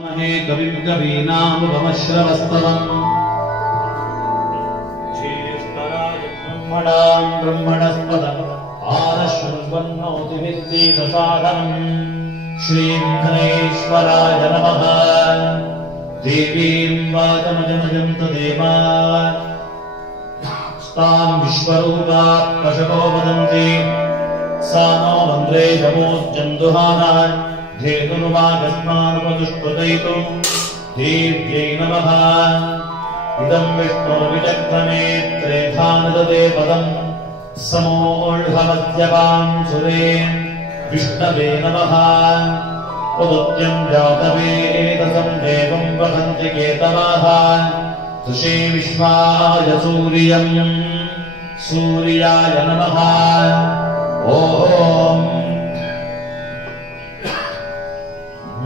कविं कवीनामुपमश्रवस्तवम् ज्येष्ठराज ब्रह्मणां ब्रह्मणस्पद आनश्वन्नोतिभिस्सीदसादनम् श्रीं गणेश्वराय नमः। देवीं वाचमजमजन्त देवा तां विश्वरूपा पशवो वदन्ति सा नो मन्द्रे शमोज्जन्तुहानः धेनुर्वागस्मानुपदुष्पदयितु देव्यै नमः। इदं विष्णुर्विचक्रमे त्रेधानददे पदम् समोऽढमद्यपां सुरे विष्णवे नमः। उदुत्यं जातवेदसं देवं वदन्ति केतवाः तुषे विश्वाय सूर्याय नमः।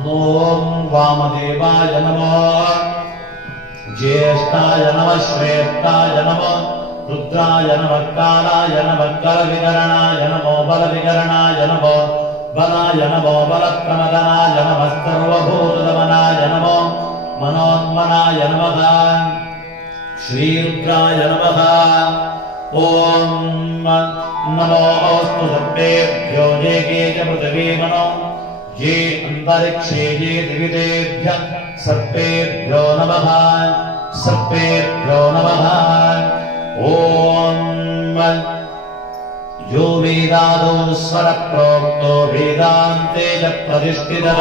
ॐ वामदेवाय नमः। ज्येष्ठाय नमः श्रेष्ठाय नमः रुद्राय नमः कालाय नमः करविकरणाय नमो बलविकरणाय नमो बलाय नमो बलप्रमदनाय नमः सर्वभूतदमनाय नमो मनोन्मनाय नमः। श्रीरुद्राय नमः। ॐ नमोऽस्तु सर्वेभ्यो ये के च पृथिवी मनो ये अंतरिक्षे ये दिवितेभ्यः सर्वेभ्यो नमः सर्वेभ्यो नमः। ॐ यो वेदादो स्वरप्रोक्तो वेदान्ते च प्रतिष्ठितः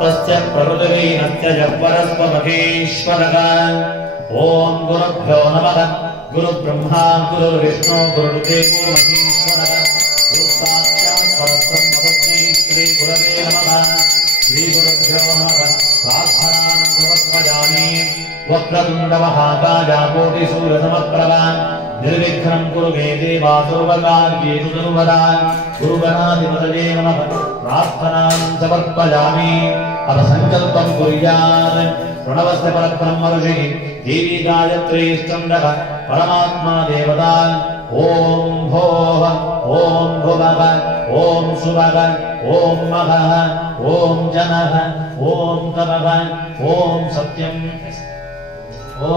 तस्य प्रकृतिर्नस्य च परस्परमहेश्वरः। ॐ गुरुभ्यो नमः। गुरुब्रह्मा गुरुर्विष्णु गुरुर्देवो महेश्वरः। गुरुसाक्षात् परब्रह्म तस्मै श्रीगुरवे नमः। श्रीगुरुभ्यो नमः। प्रार्थनां समर्पयामि। वक्रतुण्डमहाकाय कोटिसूर्यसमप्रभा निर्विघ्नं कुरु मे देव सर्वकार्येषु सर्वदा। गुरुगणाधिपतये नमः। प्रार्थनां समर्पयामि। अब संकल्पं कुर्यात्। प्रणवस्य परब्रह्म ऋषिः देवी गायत्री स्कन्दः परमात्मा देवता। ॐ भोः ॐ भुवः ॐ सुवः ॐ महः ॐ जनः ॐ तपः ॐ सत्यम् ॐ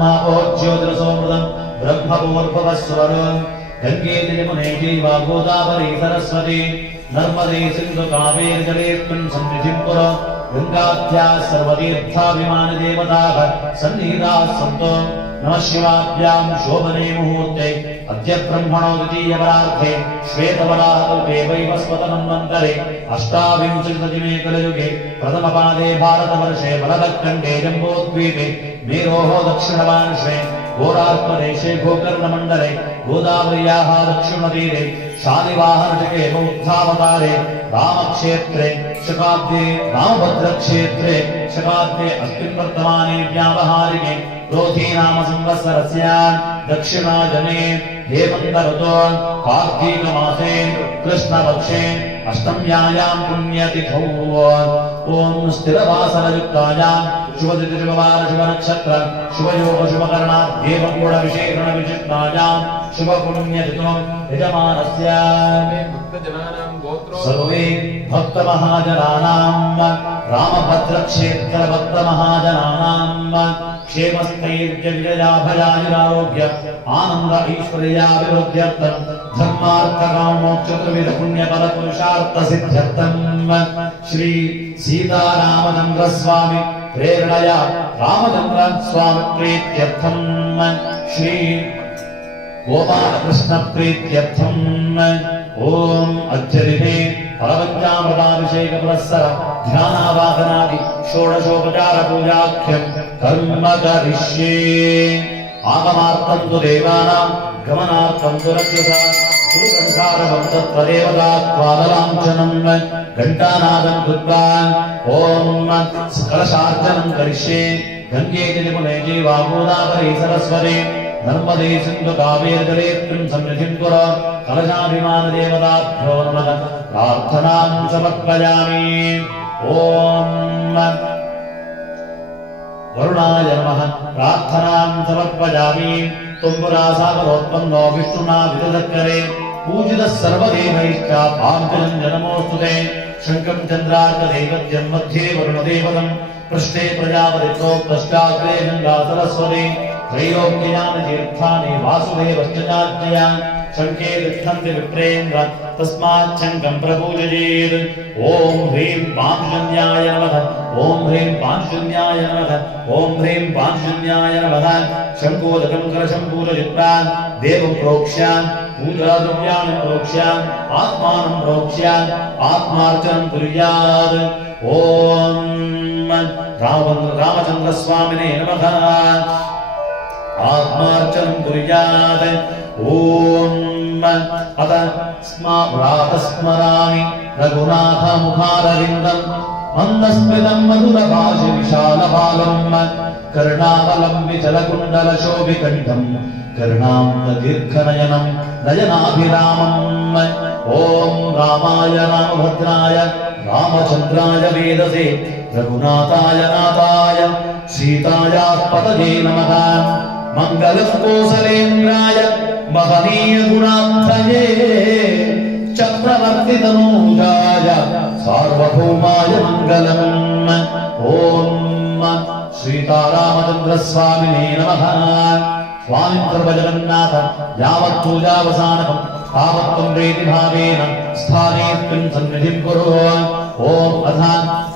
मापोज्योतिरसोमृतं ब्रह्मपूर्भवस्वरं गंगे यमुने चैव गोदावरी सरस्वती नर्मदे सिन्धु कावेरी जलेऽस्मिन् सन्निधिं कुरु। गंगाध्याः सर्वतीर्थाभिमानि देवताः सन्निहिताः सन्तो। नमः शिवाभ्यां शोभने मुहूर्ते अद्य ब्रह्मणो द्वितीयवरार्धे श्वेतवराहकल्पे वैवस्वतमन्वन्तरे अष्टाविंशतितमे कलयुगे प्रथमपादे भारतवर्षे बलभत्खण्डे जम्बूद्वीपे मेरोः दक्षिणपार्श्वे घोरार्कदेशे गोकर्णमण्डले गोदावर्याः दक्षिणतीरे शालिवाहनशके बौद्धावतारे रामक्षेत्रे शकाब्दे रामभद्रक्षेत्रे शकाब्दे अस्मिन् वर्तमाने व्यावहारिके क्रोधी नाम संवत्सरस्य दक्षिणाजने हेमन्त ऋतो कार्तीकमासे कृष्णपक्षे अष्टम्यायां पुण्यतिथौ ॐ स्थिरवासरयुक्तायां शुभतिथि शुभवार शुभनक्षत्र शुभयोग शुभकरणाद्येवगुणविशेषणविचित्रायां शुभपुण्यतिथौ यजमानस्य सर्वे भक्तमहाजनानां रामभद्रक्षेत्र भक्तमहाजनानां क्षेमस्थैर्यविजयाभयायुरारोग्य आनन्द ऐश्वर्याभिवृद्ध्यर्थं धर्मार्थकामोक्षचतुर्विध पुण्यफलपुरुषार्थसिद्ध्यर्थं श्री सीतारामचन्द्र स्वामी प्रेरणया रामचन्द्र स्वामी प्रीत्यर्थं श्री गोपालकृष्ण प्रीत्यर्थं ॐ अद्यदिने फलपञ्चामृताभिषेक पुरस्सर ध्यानावाहनादि षोडशोपचार पूजाख्यं कर्म करिष्ये। आगमार्थं तु देवानां गमनार्थं तु रक्षसा गुरुकण्ठारवं तत्र देवतात्वादलाञ्छनं घण्टानादं कृत्वा ॐ कलशार्चनं करिष्ये। गङ्गे जमुने चैव गोदावरी सरस्वती नर्मदे सिन्धु कावेरी जलेऽस्मिन् सन्निधिं कुरु। कलशाभिमानदेवताभ्यो नमः। प्रार्थनां समर्पयामि। ॐ वरुणाय नमः। प्रार्थनां समर्पयामि। तुम्बुरासागरोत्पन्नो विष्णुना विदधत्करे पूजितः सर्वदेवैश्च पाञ्चजन्यनमोऽस्तुते। शङ्खं चन्द्रार्कदैवत्यं मध्ये वरुणदेवतं पृष्ठे प्रजापतित्वो पश्चाग्रे गङ्गा सरस्वती त्रैलोक्यानि वासुदेवश्च चाज्ञया शङ्खे तिष्ठन्ति विप्रेन्द्र तस्मात् शङ्खं प्रपूजयेत् ॐ ह्रीं पाञ्चजन्याय नमः ॐ ह्रीं पाञ्चजन्याय नमः ॐ ह्रीं पाञ्चजन्याय नमः शङ्कोदकं कलशं पूजयित्वा देवं प्रोक्ष्य पूजाद्रव्याणि प्रोक्ष्य आत्मानं प्रोक्ष्य आत्मार्चनं कुर्यात् ॐ रामचन्द्रस्वामिने नमः आत्मार्चनं कुर्यात् ॐ अत स्मरामि रघुनाथमुखारविन्दं मन्दस्मितं मधुरभाषि विशालबालं कर्णावलम्बितलकुण्डलशोभिकण्ठं कर्णान्तदीर्घनयनं नयनाभिरामम् ॐ रामाय रामभद्राय रामचन्द्राय वेदसे रघुनाथाय नाथाय सीतायाः नमः मङ्गलं कोसलेन्द्राय महनीय गुणाब्धये चक्रवर्तितनूजाय सार्वभौमाय मङ्गलम् ॐ श्रीतारामचन्द्रस्वामिने नमः स्वामिन् सर्वजगन्नाथ यावत् पूजावसानकं तावत् त्वं प्रीतिभावेन स्थानेऽस्मिन् सन्निधिं कुरु ॐ अथ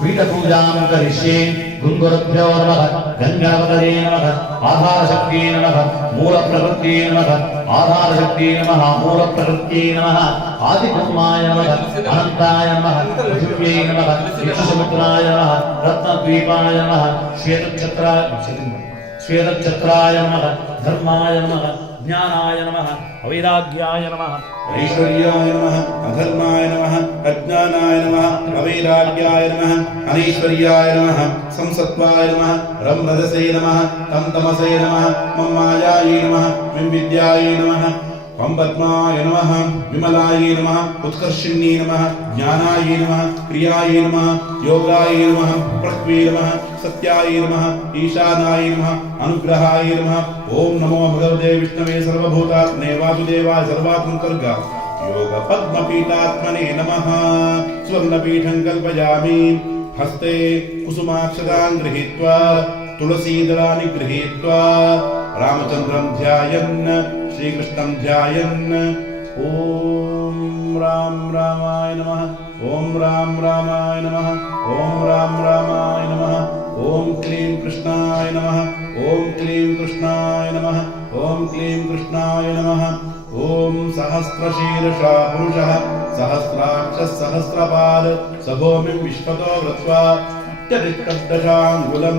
पीठपूजां करिष्ये गुरुभ्यो नमः गङ्गावतये नमः आधारशक्त्यै नमः मूलप्रकृत्यै नमः आधारशक्त्यै नमः मूलप्रकृत्यै नमः आदिकुर्माय नमः अनन्ताय नमः पृथिव्यै नमः विश्वसमुद्राय नमः रत्नद्वीपाय नमः श्वेतच्छत्राय नमः धर्माय नमः ज्ञानाय नमः अवैराग्याय नमः ऐश्वर्याय नमः अधर्माय नमः अज्ञानाय नमः अवैराग्याय नमः अनैश्वर्याय नमः संसत्वाय नमः रम्रजसे नमः तं तमसे नमः मम मायायै नमः विं विद्यायै नमः वं पद्माय नमः विमलायै नमः उत्कर्षिण्यै नमः ज्ञानायै नमः क्रियायै नमः योगायै नमः पृथ्वी नमः सत्यायै नमः ईशानाय नमः अनुग्रहाय नमः ओम नमो भगवते विष्णवे सर्वभूतात्मने वासुदेवाय सर्वात्मकर्गा योग पद्मपीठात्मने नमः स्वर्णपीठं कल्पयामि हस्ते कुसुमाक्षतां गृहीत्वा तुलसीदलानि गृहीत्वा रामचन्द्रं ध्यायन् श्रीकृष्णं ध्यायन् ओम राम रामाय नमः ओम राम रामाय नमः ओम राम रामाय नमः ओम क्लीं कृष्णाय नमः ओम क्लीं कृष्णाय नमः ओम क्लीं कृष्णाय नमः ओम सहस्रशीर्षा पुरुषः सहस्राक्षः सहस्रपाद सभूमिं विश्वतो वृत्वा दशाङ्गुलं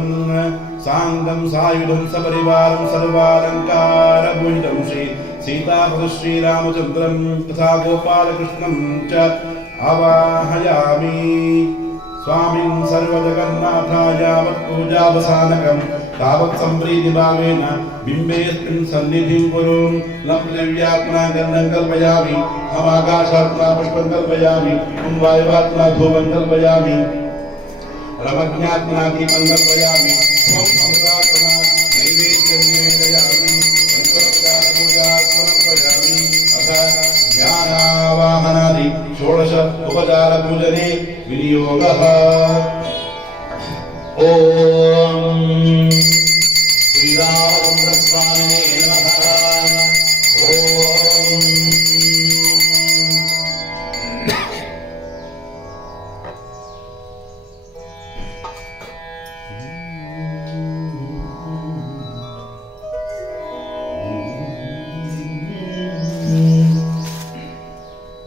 साङ्गं सायुधं सपरिवारं सर्वालङ्कारभूषितं सीतापति श्रीरामचन्द्रं तथा गोपालकृष्णं च आवाहयामि स्वामिन् सर्वजगन्नाथाय यावत् पूजावसानकं तावत् सम्प्रीतिभावेन बिम्बेऽस्मिन् सन्निधिं कुरु लं दिव्यात्मना गन्धं कल्पयामि हमाकाशात्मना पुष्पं कल्पयामि वायुवात्मना धूपं कल्पयामि रमज्ञात्मना दीपं कल्पयामि त्वं अमृतात्मना नैवेद्यं निवेदयामि पंचोपचारपूजा समर्पयामि अथ ज्ञानावाहनादि षोडश उपचारपूजने विनियोगः ओम